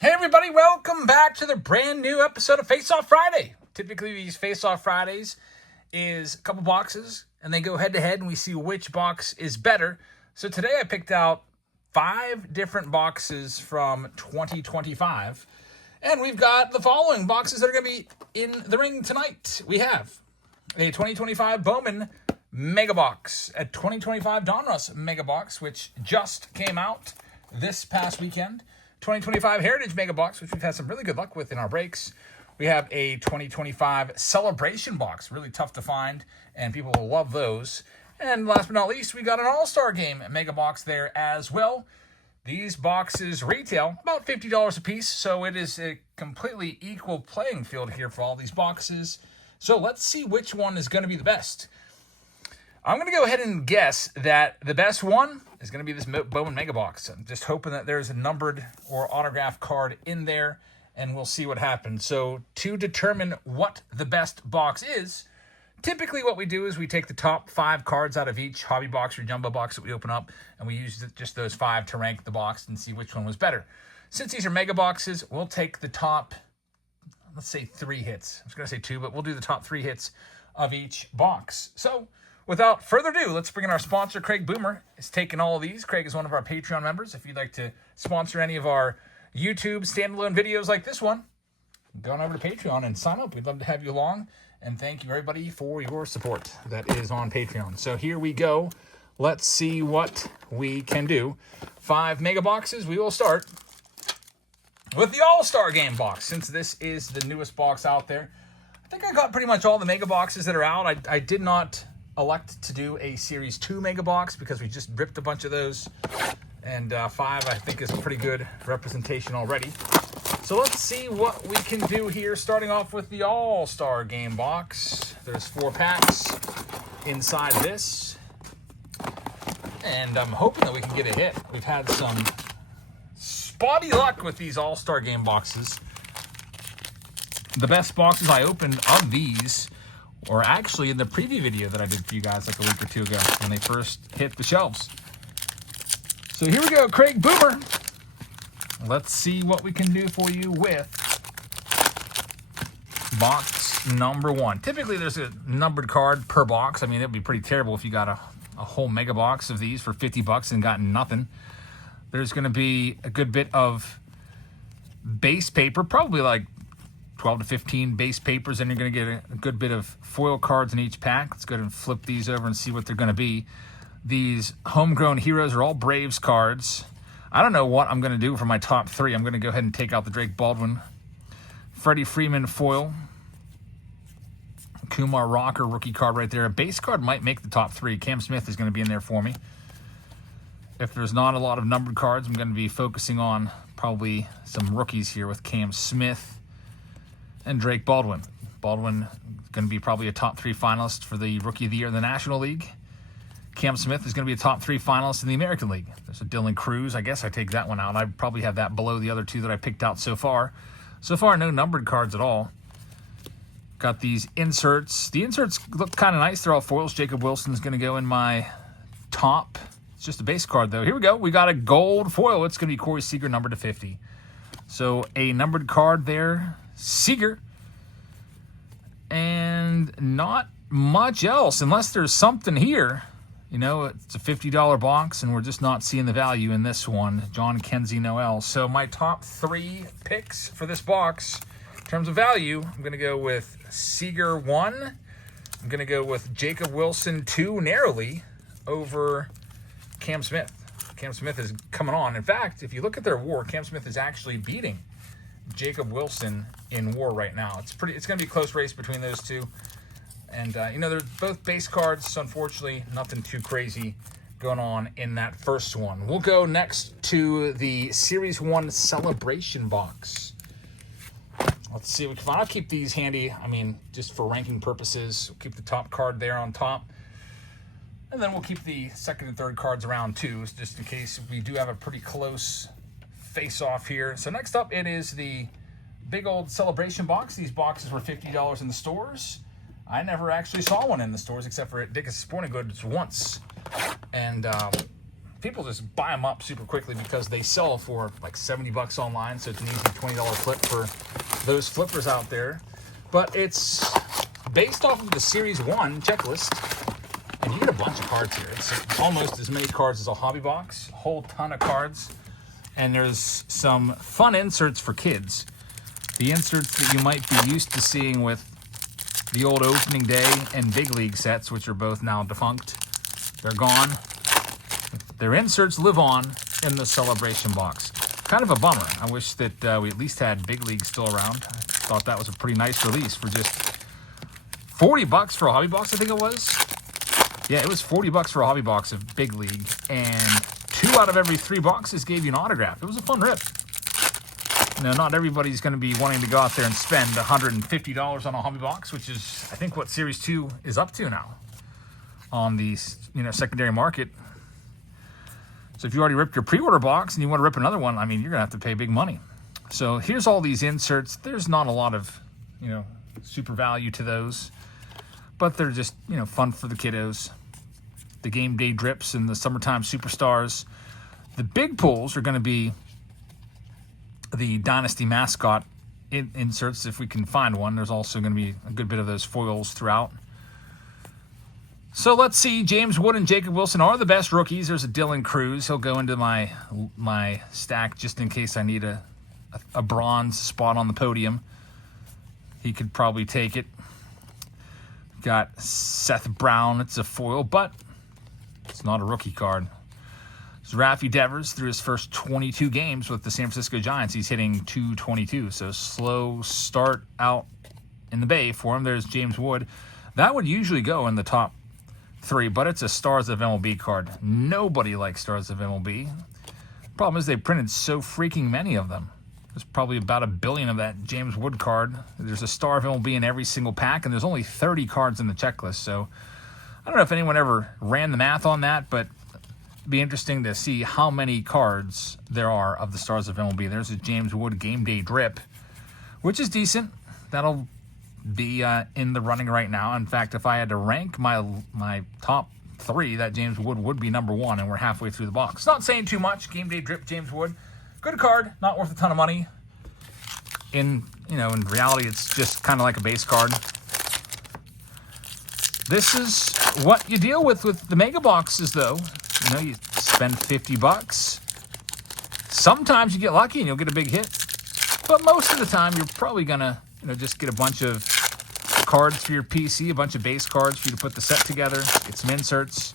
Hey everybody, welcome back to the brand new episode of Face Off Friday. Typically these Face Off Fridays is a couple boxes and they go head to head and we see which box is better. So today I picked out 5 different boxes from 2025 and we've got the following boxes that are going to be in the ring tonight. We have a 2025 Bowman Mega Box, a 2025 Donruss Mega Box, which just came out this past weekend. 2025 Heritage Mega Box, which we've had some really good luck with in our breaks. We have a 2025 Celebration Box, really tough to find, and people will love those. And last but not least, we got an All-Star Game Mega Box there as well. These boxes retail about $50 a piece, so it is a completely equal playing field here for all these boxes. So let's see which one is going to be the best. I'm going to go ahead and guess that the best one is going to be this Bowman Mega Box. I'm just hoping that there's a numbered or autographed card in there, and we'll see what happens. So to determine what the best box is, typically what we do is we take the top 5 cards out of each hobby box or jumbo box that we open up, and we use just those 5 to rank the box and see which one was better. Since these are mega boxes, we'll take the top, let's say 3 hits. I was going to say 2, but we'll do the top 3 hits of each box. So without further ado, let's bring in our sponsor, Craig Boomer. Is taking all of these. Craig is one of our Patreon members. If you'd like to sponsor any of our YouTube standalone videos like this one, go on over to Patreon and sign up. We'd love to have you along. And thank you, everybody, for your support that is on Patreon. So here we go. Let's see what we can do. 5 mega boxes. We will start with the All-Star Game box, since this is the newest box out there. I think I got pretty much all the mega boxes that are out. I did not elect to do a Series 2 mega box because we just ripped a bunch of those. And 5, I think, is a pretty good representation already. So let's see what we can do here, starting off with the All-Star Game box. There's 4 packs inside this. And I'm hoping that we can get a hit. We've had some spotty luck with these All-Star Game boxes. The best boxes I opened of these or actually in the preview video that I did for you guys like a week or 2 ago when they first hit the shelves. So here we go, Craig Boomer. Let's see what we can do for you with box number 1. Typically there's a numbered card per box. I mean, it would be pretty terrible if you got a whole mega box of these for $50 and got nothing. There's going to be a good bit of base paper, probably like 12 to 15 base papers, and you're going to get a good bit of foil cards in each pack. Let's go ahead and flip these over and see what they're going to be. These homegrown heroes are all Braves cards. I don't know what I'm going to do for my top 3. I'm going to go ahead and take out the Drake Baldwin, Freddie Freeman foil, Kumar Rocker rookie card right there. A base card might make the top 3. Cam Smith is going to be in there for me. If there's not a lot of numbered cards, I'm going to be focusing on probably some rookies here with Cam Smith and Drake Baldwin. Baldwin going to be probably a top 3 finalist for the Rookie of the Year in the National League. Cam Smith is going to be a top 3 finalist in the American League. There's a Dylan Cruz. I guess I take that one out. I probably have that below the other 2 that I picked out so far. So far, no numbered cards at all. Got these inserts. The inserts look kind of nice. They're all foils. Jacob Wilson is going to go in my top. It's just a base card, though. Here we go. We got a gold foil. It's going to be Corey Seager, numbered to 50. So a numbered card there. Seager. And not much else, unless there's something here. You know, it's a $50 box, and we're just not seeing the value in this one. John Kenzie Noel. So my top 3 picks for this box, in terms of value, I'm going to go with Seager 1. I'm going to go with Jacob Wilson 2 narrowly over Cam Smith. Cam Smith is coming on. In fact, if you look at their WAR, Cam Smith is actually beating Jacob Wilson in WAR right now. It's going to be a close race between those 2. And, you know, they're both base cards, so unfortunately, nothing too crazy going on in that first one. We'll go next to the Series 1 Celebration box. Let's see what we can find. I'll keep these handy, I mean, just for ranking purposes. We'll keep the top card there on top. And then we'll keep the second and third cards around, too, just in case we do have a pretty close face-off here. So next up, it is the big old Celebration box. These boxes were $50 in the stores. I never actually saw one in the stores except for at Dick's Sporting Goods once. And people just buy them up super quickly because they sell for like $70 online. So it's an easy $20 flip for those flippers out there. But it's based off of the Series 1 checklist. And you get a bunch of cards here. It's almost as many cards as a hobby box. A whole ton of cards. And there's some fun inserts for kids. The inserts that you might be used to seeing with the old opening day and big league sets, which are both now defunct. They're gone. Their inserts live on in the celebration box. Kind of a bummer. I wish that we at least had big league still around. I thought that was a pretty nice release for just $40 for a hobby box, I think it was. Yeah, it was $40 for a hobby box of big league, and 2 out of every 3 boxes gave you an autograph. It was a fun rip. You know, not everybody's going to be wanting to go out there and spend $150 on a hobby box, which is, I think, what Series 2 is up to now on the, secondary market. So if you already ripped your pre-order box and you want to rip another one, I mean, you're going to have to pay big money. So here's all these inserts. There's not a lot of, super value to those, but they're just, fun for the kiddos. The game day drips and the summertime superstars. The big pulls are going to be the Dynasty mascot inserts, if we can find one. There's also going to be a good bit of those foils throughout. So let's see. James Wood and Jacob Wilson are the best rookies. There's a Dylan Cruz. He'll go into my stack just in case I need a bronze spot on the podium. He could probably take it. Got Seth Brown. It's a foil, but it's not a rookie card. It's Rafi Devers through his first 22 games with the San Francisco Giants. He's hitting .222, so slow start out in the Bay for him. There's James Wood. That would usually go in the top 3, but it's a Stars of MLB card. Nobody likes Stars of MLB. Problem is they printed so freaking many of them. There's probably about 1 billion of that James Wood card. There's a Star of MLB in every single pack, and there's only 30 cards in the checklist. So I don't know if anyone ever ran the math on that, but it'd be interesting to see how many cards there are of the Stars of MLB. There's a James Wood Game Day Drip, which is decent. That'll be in the running right now. In fact, if I had to rank my top 3, that James Wood would be number 1, and we're halfway through the box. Not saying too much. Game Day Drip, James Wood. Good card, not worth a ton of money. In reality, it's just kind of like a base card. This is what you deal with the mega boxes, though. You spend $50. Sometimes you get lucky and you'll get a big hit, but most of the time you're probably gonna, just get a bunch of cards for your PC, a bunch of base cards for you to put the set together, get some inserts.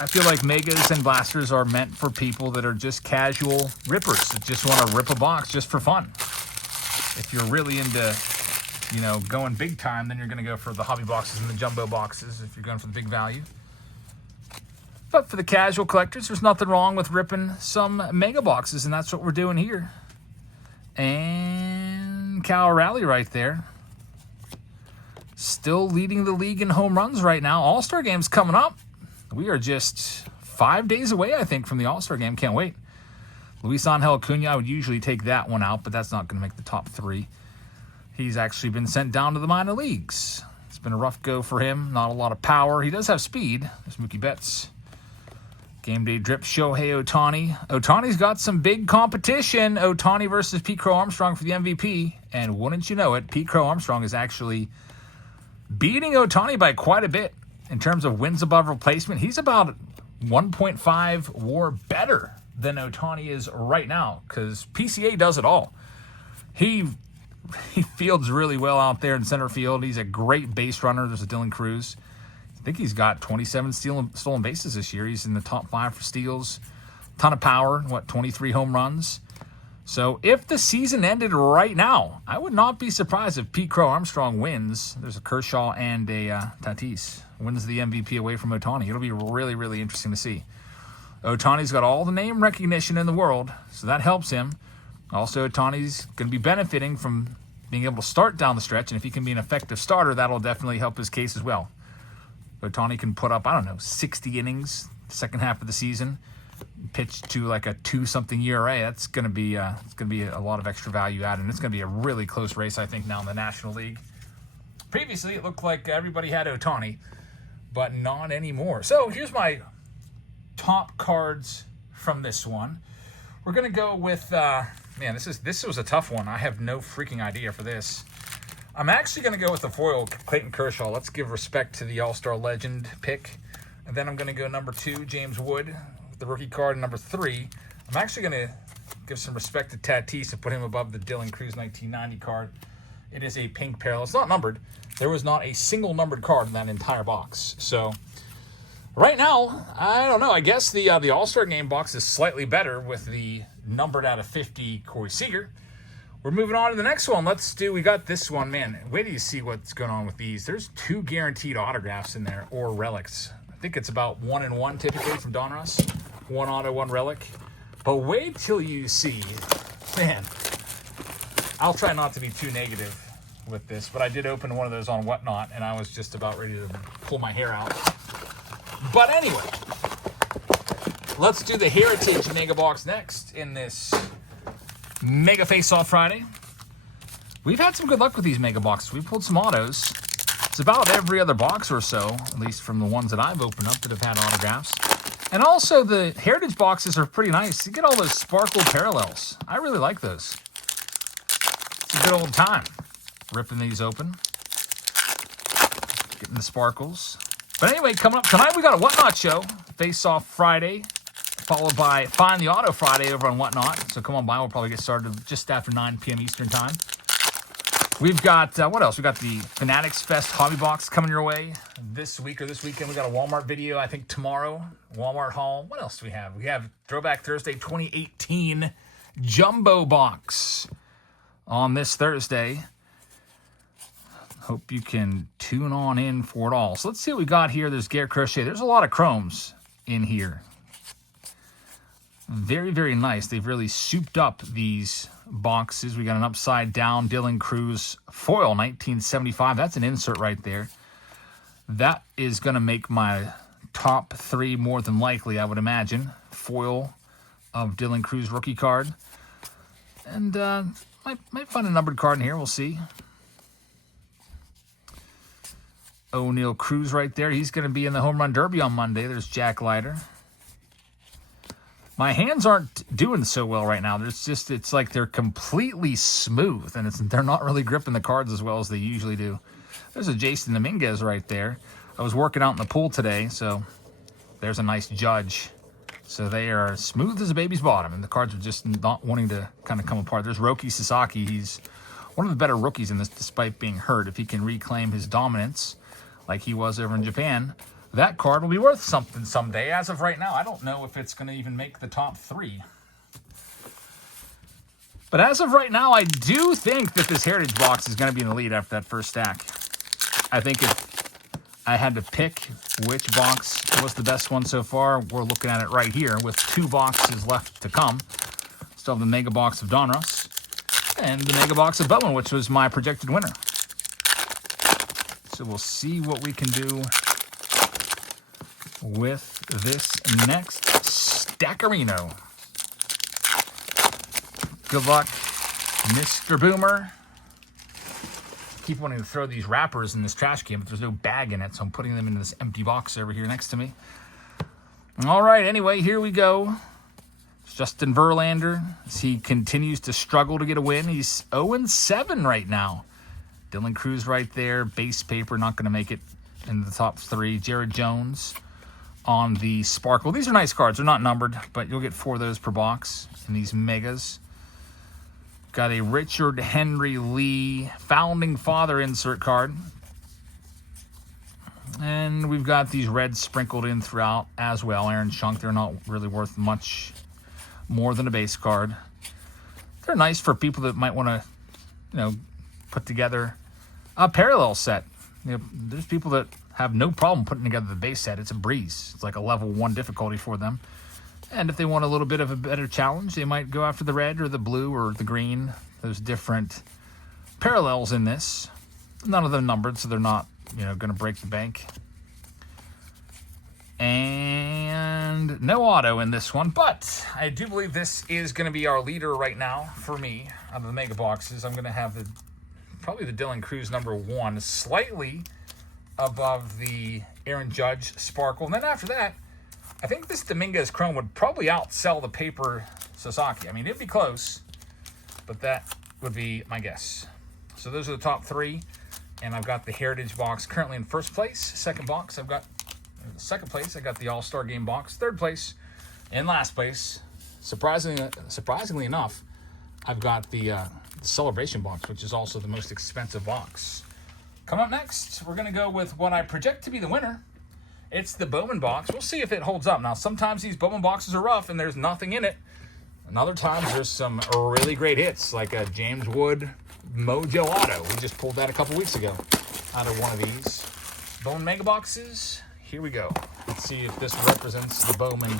I feel like megas and blasters are meant for people that are just casual rippers that just want to rip a box just for fun. If you're really into, going big time, then you're going to go for the hobby boxes and the jumbo boxes if you're going for the big value. But for the casual collectors, there's nothing wrong with ripping some mega boxes, and that's what we're doing here. And Cal Raleigh right there. Still leading the league in home runs right now. All-Star Game's coming up. We are just 5 days away, I think, from the All-Star Game. Can't wait. Luis Angel Acuna, I would usually take that one out, but that's not going to make the top 3. He's actually been sent down to the minor leagues. It's been a rough go for him. Not a lot of power. He does have speed. There's Mookie Betts. Game Day Drip, Shohei Ohtani. Ohtani's got some big competition. Ohtani versus Pete Crow Armstrong for the MVP. And wouldn't you know it, Pete Crow Armstrong is actually beating Ohtani by quite a bit. In terms of wins above replacement, he's about 1.5 WAR better than Ohtani is right now because PCA does it all. He fields really well out there in center field. He's a great base runner. There's a Dylan Cruz. I think he's got 27 stolen bases this year. He's in the top 5 for steals. Ton of power. 23 home runs. So if the season ended right now, I would not be surprised if Pete Crow Armstrong wins. There's a Kershaw and a Tatis. Wins the MVP away from Ohtani. It'll be really, really interesting to see. Ohtani's got all the name recognition in the world, so that helps him. Also, Ohtani's going to be benefiting from being able to start down the stretch, and if he can be an effective starter, that'll definitely help his case as well. Ohtani can put up, 60 innings second half of the season, pitch to like a 2-something ERA. That's going to be a lot of extra value added, and it's going to be a really close race, I think, now in the National League. Previously, it looked like everybody had Ohtani, but not anymore. So here's my top cards from this one. We're going to go with, man, this was a tough one. I have no freaking idea for this. I'm actually going to go with the foil Clayton Kershaw. Let's give respect to the All-Star Legend pick. And then I'm going to go number 2, James Wood, the rookie card. And number 3, I'm actually going to give some respect to Tatis and put him above the Dylan Cruz 1990 card. It is a pink parallel. It's not numbered. There was not a single numbered card in that entire box. So right now, I don't know. I guess the All-Star Game box is slightly better with the numbered out of 50 Corey Seager. We're moving on to the next one. We got this one, man. Wait till you see what's going on with these. There's 2 guaranteed autographs in there, or relics. I think it's about 1 and 1 typically from Donruss. 1 auto, 1 relic. But wait till you see, man. I'll try not to be too negative with this, but I did open one of those on Whatnot, and I was just about ready to pull my hair out. But anyway, let's do the Heritage Mega Box next in this Mega Face-Off Friday. We've had some good luck with these Mega Boxes. We pulled some autos. It's about every other box or so, at least from the ones that I've opened up that have had autographs. And also the Heritage boxes are pretty nice. You get all those sparkle parallels. I really like those. It's a good old time ripping these open. Getting the sparkles. But anyway, coming up tonight, we got a Whatnot show. Face-Off Friday, followed by Find the Auto Friday over on Whatnot. So come on by. We'll probably get started just after 9 p.m. Eastern Time. We've got, what else? We got the Fanatics Fest Hobby Box coming your way this week or this weekend. We got a Walmart video, I think, tomorrow. Walmart haul. What else do we have? We have Throwback Thursday 2018 Jumbo Box on this Thursday. Hope you can tune on in for it all. So let's see what we got here. There's Garrett Crochet. There's a lot of chromes in here. Very, very nice. They've really souped up these boxes. We got an upside down Dylan Cruz foil 1975. That's an insert right there. That is going to make my top 3 more than likely, I would imagine. Foil of Dylan Cruz rookie card. And might find a numbered card in here. We'll see. O'Neal Cruz right there. He's going to be in the Home Run Derby on Monday. There's Jack Leiter. My hands aren't doing so well right now. It's like they're completely smooth, and they're not really gripping the cards as well as they usually do. There's a Jason Dominguez right there. I was working out in the pool today, so there's a nice Judge. So they are smooth as a baby's bottom, and the cards are just not wanting to kind of come apart. There's Roki Sasaki. He's one of the better rookies in this, despite being hurt. If he can reclaim his dominance like he was over in Japan, that card will be worth something someday. As of right now, I don't know if it's going to even make the top 3. But as of right now, I do think that this Heritage box is going to be in the lead after that first stack. I think if I had to pick which box was the best one so far, we're looking at it right here with 2 boxes left to come. Still have the Mega Box of Donruss and the Mega Box of Bowman, which was my projected winner. So we'll see what we can do with this next Stackerino. Good luck, Mr. Boomer. Keep wanting to throw these wrappers in this trash can, but there's no bag in it, so I'm putting them into this empty box over here next to me. All right, anyway, here we go. It's Justin Verlander, as he continues to struggle to get a win. He's 0-7 right now. Dylan Cruz right there. Base paper, not going to make it into the top 3. Jared Jones on the Sparkle. These are nice cards. They're not numbered, but you'll get 4 of those per box in these Megas. Got a Richard Henry Lee Founding Father insert card. And we've got these reds sprinkled in throughout as well. Aaron Schunk, they're not really worth much more than a base card. They're nice for people that might want to, put together a parallel set. There's people that have no problem putting together the base set. It's a breeze. It's like a level 1 difficulty for them. And if they want a little bit of a better challenge, they might go after the red or the blue or the green. There's different parallels in this. None of them numbered, so they're not, going to break the bank. And no auto in this one, but I do believe this is going to be our leader right now for me out of the Mega Boxes. I'm going to have probably the Dylan Cruz number 1, slightly above the Aaron Judge Sparkle. And then after that, I think this Dominguez Chrome would probably outsell the paper Sasaki. I mean, it'd be close, but that would be my guess. So those are the top three, and I've got the Heritage box currently in first place. Second box, I've got second place. I got the All-Star Game box. Third place, in last place, surprisingly enough, I've got the Celebration box, which is also the most expensive box. Coming up next, we're going to go with what I project to be the winner. It's the Bowman box. We'll see if it holds up. Now, sometimes these Bowman boxes are rough and there's nothing in it. And other times there's some really great hits, like a James Wood Mojo Auto. We just pulled that a couple weeks ago out of one of these Bowman Mega Boxes. Here we go. Let's see if this represents the Bowman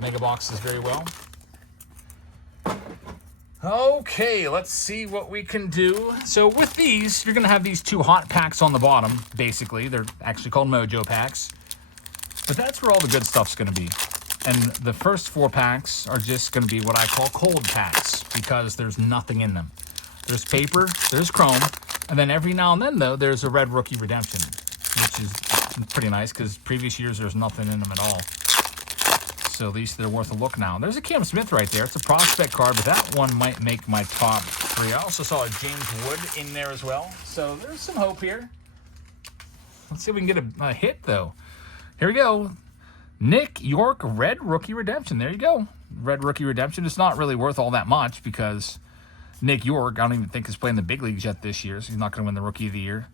Mega Boxes very well. Okay, let's see what we can do. So with these, you're going to have these two hot packs on the bottom, basically. They're actually called Mojo packs. But that's where all the good stuff's going to be. And the first 4 packs are just going to be what I call cold packs, because there's nothing in them. There's paper, there's chrome, and then every now and then, though, there's a red rookie redemption, which is pretty nice, because previous years there's nothing in them at all. So at least they're worth a look now. There's a Cam Smith right there. It's a prospect card, but that one might make my top 3. I also saw a James Wood in there as well. So there's some hope here. Let's see if we can get a hit, though. Here we go. Nick York Red Rookie Redemption. There you go. Red Rookie Redemption. It's not really worth all that much because Nick York, I don't even think, is playing the big leagues yet this year, so he's not going to win the Rookie of the Year.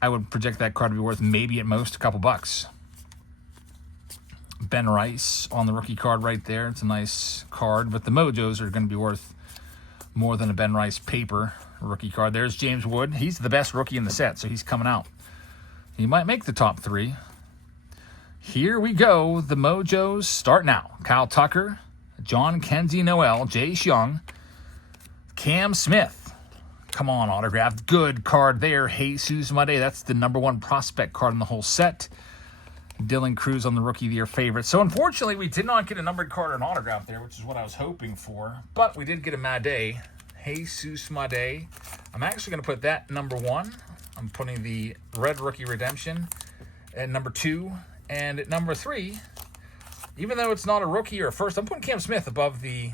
I would project that card to be worth maybe at most a couple bucks. Ben Rice on the rookie card right there. It's a nice card, but the Mojos are going to be worth more than a Ben Rice paper rookie card. There's James Wood. He's the best rookie in the set, so he's coming out. He might make the top 3. Here we go. The Mojos start now. Kyle Tucker, John Kenzie Noel, Jace Young, Cam Smith. Come on, autographed. Good card there. Jesus Made. That's the #1 prospect card in the whole set. Dylan Cruz on the Rookie of the Year favorite. So unfortunately, we did not get a numbered card or an autograph there, which is what I was hoping for. But we did get a Made. Jesus Made. I'm actually going to put that #1. I'm putting the Red Rookie Redemption at #2. And at #3, even though it's not a rookie or a first, I'm putting Cam Smith above the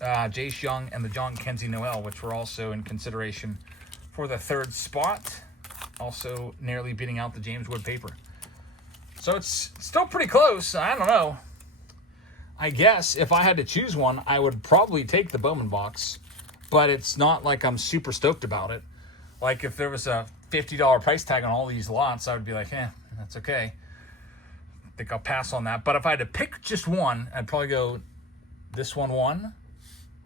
Jace Young and the John Kenzie Noel, which were also in consideration for the 3rd spot. Also nearly beating out the James Wood paper. So it's still pretty close. I don't know. I guess if I had to choose one, I would probably take the Bowman box. But it's not like I'm super stoked about it. Like if there was a $50 price tag on all these lots, I would be like, that's okay. I think I'll pass on that. But if I had to pick just one, I'd probably go this one 1,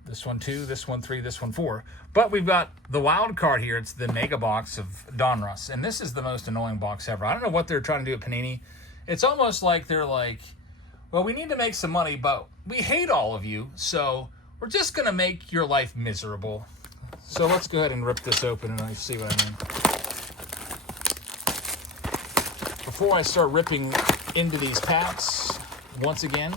this one 2, this one 3, this one 4. But we've got the wild card here. It's the mega box of Donruss. And this is the most annoying box ever. I don't know what they're trying to do at Panini. It's almost like they're like, well, we need to make some money, but we hate all of you, so we're just going to make your life miserable. So let's go ahead and rip this open and I see what I mean. Before I start ripping into these packs, once again,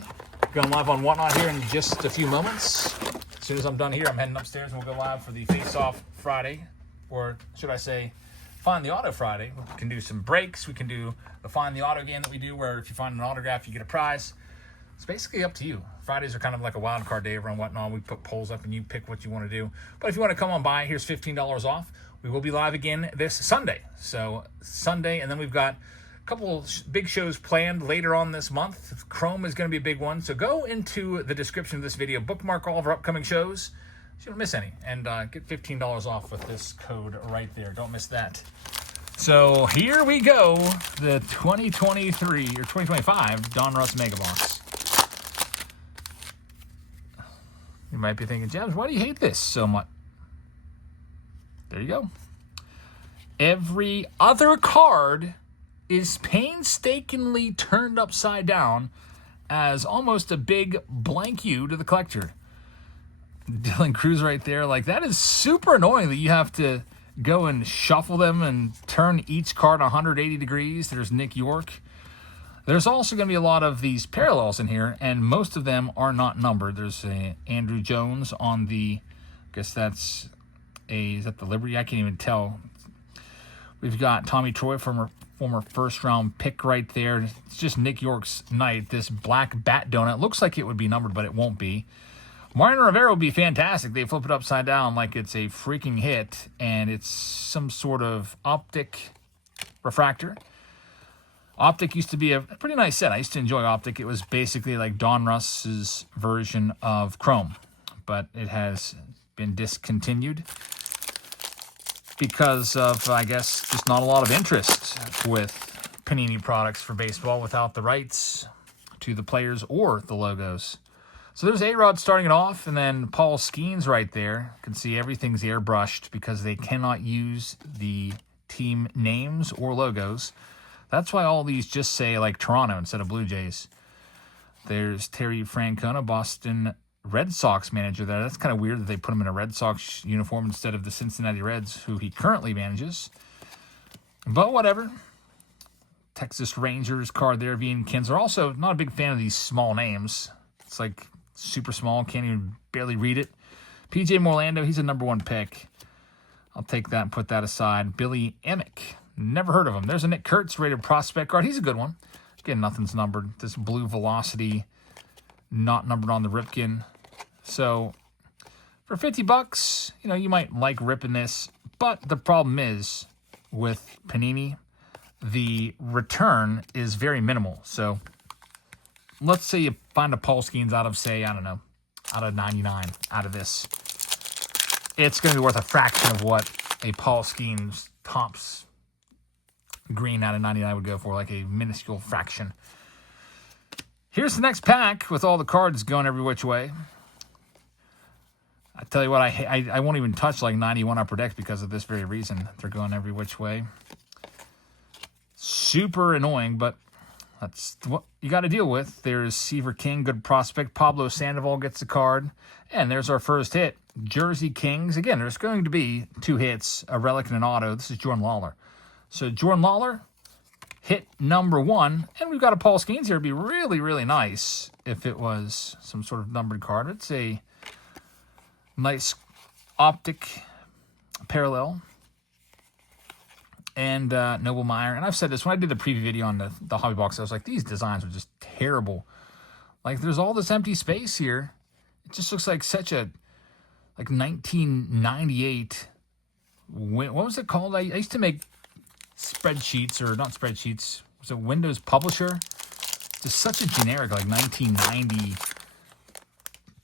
going live on Whatnot here in just a few moments. As soon as I'm done here, I'm heading upstairs and we'll go live for the Face Off Friday, or should I say, Find the Auto Friday. We can do some breaks. We can do the Find the Auto game that we do, where if you find an autograph, you get a prize. It's basically up to you. Fridays are kind of like a wild card day over on Whatnot. We put polls up and you pick what you want to do. But if you want to come on by, here's $15 off. We will be live again this Sunday. So Sunday, and then we've got a couple big shows planned later on this month. Chrome is going to be a big one. So go into the description of this video, bookmark all of our upcoming shows, so you don't miss any, and get $15 off with this code right there. Don't miss that. So here we go, the 2023 or 2025 Donruss Mega Box. You might be thinking, James, why do you hate this so much? There you go. Every other card is painstakingly turned upside down as almost a big blank you to the collector. Dylan Cruz right there. Like, that is super annoying that you have to go and shuffle them and turn each card 180 degrees. There's Nick York. There's also going to be a lot of these parallels in here, and most of them are not numbered. There's Andrew Jones on the, I guess that's is that the Liberty? I can't even tell. We've got Tommy Troy, former first-round pick right there. It's just Nick York's night. This black bat donut looks like it would be numbered, but it won't be. Martin Rivera would be fantastic. They flip it upside down like it's a freaking hit, and it's some sort of optic refractor. Optic used to be a pretty nice set. I used to enjoy Optic. It was basically like Donruss's version of Chrome, but it has been discontinued because of, I guess, just not a lot of interest with Panini products for baseball without the rights to the players or the logos. So there's A-Rod starting it off, and then Paul Skeens right there. You can see everything's airbrushed because they cannot use the team names or logos. That's why all these just say, like, Toronto instead of Blue Jays. There's Terry Francona, Boston Red Sox manager there. That's kind of weird that they put him in a Red Sox uniform instead of the Cincinnati Reds, who he currently manages. But whatever. Texas Rangers card there, Ian Kinsler. Also, not a big fan of these small names. It's like super small, can't even barely read it. PJ Morlando, he's a #1 pick. I'll take that and put that aside. Billy Emick, never heard of him. There's a Nick Kurtz rated prospect card. He's a good one. Again, nothing's numbered. This blue Velocity, not numbered on the Ripken. So for $50, you know, you might like ripping this, but the problem is with Panini, the return is very minimal. So let's say you find a Paul Skeens out of, say, I don't know, out of 99 out of this. It's going to be worth a fraction of what a Paul Skeens Topps green out of 99 would go for, like a minuscule fraction. Here's the next pack with all the cards going every which way. I tell you what, I won't even touch like 91 Upper Decks because of this very reason. They're going every which way. Super annoying, but that's what you got to deal with. There's Seaver King, good prospect. Pablo Sandoval gets the card. And there's our first hit. Jersey Kings. Again, there's going to be 2 hits, a relic and an auto. This is Jordan Lawler. So Jordan Lawler, hit #1. And we've got a Paul Skeens here. It'd be really, really nice if it was some sort of numbered card. It's a nice optic parallel. And Noble Meyer. And I've said this when I did the preview video on the hobby box. I was like, these designs are just terrible. Like, there's all this empty space here. It just looks like such a, like, 1998. What was it called? I used to make spreadsheets, or not spreadsheets. Was it Windows Publisher? Just such a generic, like, 1990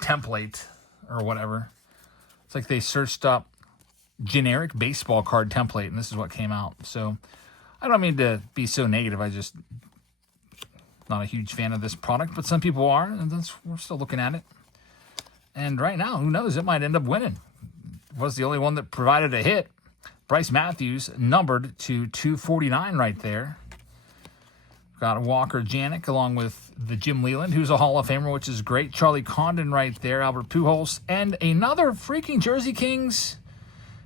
template or whatever. It's like they searched up generic baseball card template, and this is what came out. So I don't mean to be so negative. I just not a huge fan of this product, but some people are, and we're still looking at it. And right now, who knows? It might end up winning. It was the only one that provided a hit. Bryce Matthews numbered to 249 right there. Got Walker Janik along with the Jim Leland, who's a Hall of Famer, which is great. Charlie Condon right there. Albert Pujols. And another freaking Jersey Kings.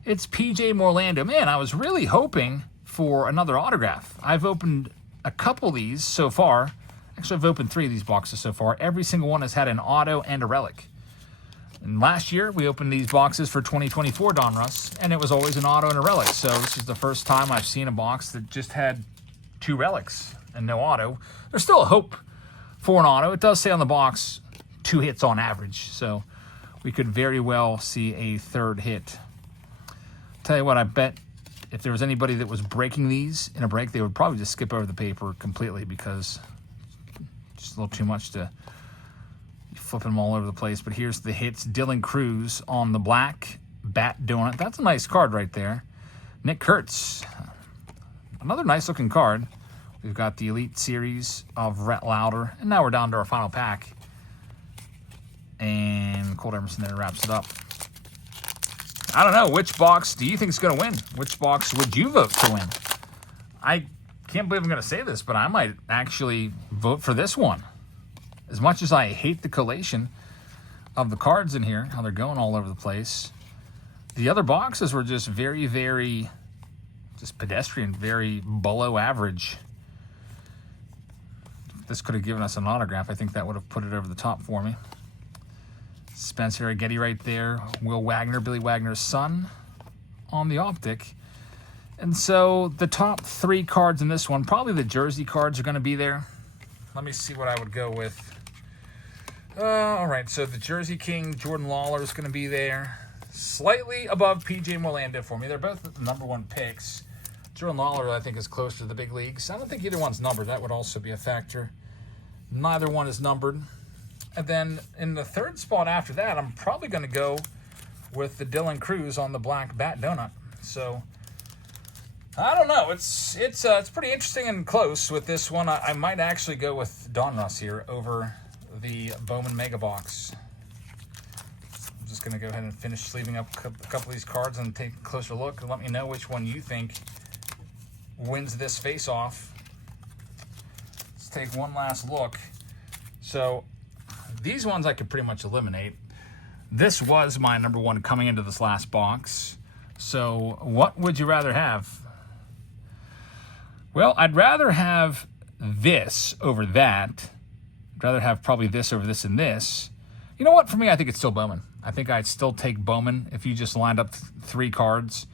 It's PJ Morlando. Man, I was really hoping for another autograph. I've opened a couple of these so far. Actually, I've opened 3 of these boxes so far. Every single one has had an auto and a relic. And last year, we opened these boxes for 2024 Donruss, and it was always an auto and a relic. So this is the first time I've seen a box that just had 2 relics and no auto. There's still a hope for an auto. It does say on the box 2 hits on average, so we could very well see a 3rd hit. Tell you what, I bet if there was anybody that was breaking these in a break, they would probably just skip over the paper completely because it's just a little too much to flipping them all over the place. But here's the hits. Dylan Cruz on the black bat donut. That's a nice card right there. Nick Kurtz, another nice looking card. We've got the Elite Series of Rhett Lauder, and now we're down to our final pack. And Colt Emerson there wraps it up. I don't know. Which box do you think is going to win? Which box would you vote to win? I can't believe I'm going to say this, but I might actually vote for this one. As much as I hate the collation of the cards in here, how they're going all over the place, the other boxes were just very, very just pedestrian, very below average. If this could have given us an autograph, I think that would have put it over the top for me. Spencer Getty right there. Will Wagner, Billy Wagner's son on the optic. And so the top 3 cards in this one, probably the jersey cards are going to be there. Let me see what I would go with. All right, so the Jersey King, Jordan Lawler is going to be there. Slightly above PJ Morlando for me. They're both the #1 picks. Jordan Lawler, I think, is close to the big leagues. I don't think either one's numbered. That would also be a factor. Neither one is numbered. And then in the 3rd spot after that, I'm probably going to go with the Dylan Cruz on the black bat donut. So I don't know. It's pretty interesting and close with this one. I might actually go with Donruss here over the Bowman Mega Box. I'm just going to go ahead and finish sleeving up a couple of these cards and take a closer look and let me know which one you think wins this face-off. Let's take one last look. So these ones I could pretty much eliminate. This was my #1 coming into this last box. So what would you rather have? Well, I'd rather have this over that. I'd rather have probably this over this and this. You know what? For me, I think it's still Bowman. I think I'd still take Bowman if you just lined up 3 cards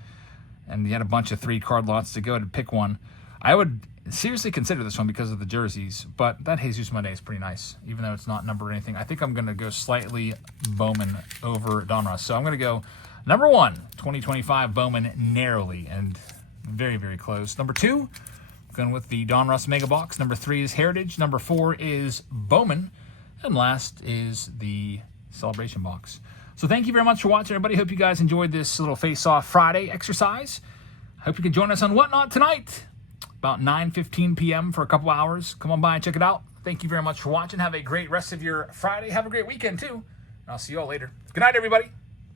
and you had a bunch of 3-card lots to go to pick one. I would seriously consider this one because of the jerseys, but that Jesus Monday is pretty nice, even though it's not numbered or anything. I think I'm going to go slightly Bowman over Donruss. So I'm going to go #1, 2025 Bowman narrowly and very, very close. #2, going with the Donruss Mega Box. #3 is Heritage. #4 is Bowman. And last is the Celebration Box. So thank you very much for watching, everybody. Hope you guys enjoyed this little Face-Off Friday exercise. Hope you can join us on Whatnot tonight, about 9:15 p.m. for a couple hours. Come on by and check it out. Thank you very much for watching. Have a great rest of your Friday. Have a great weekend, too. I'll see you all later. Good night, everybody.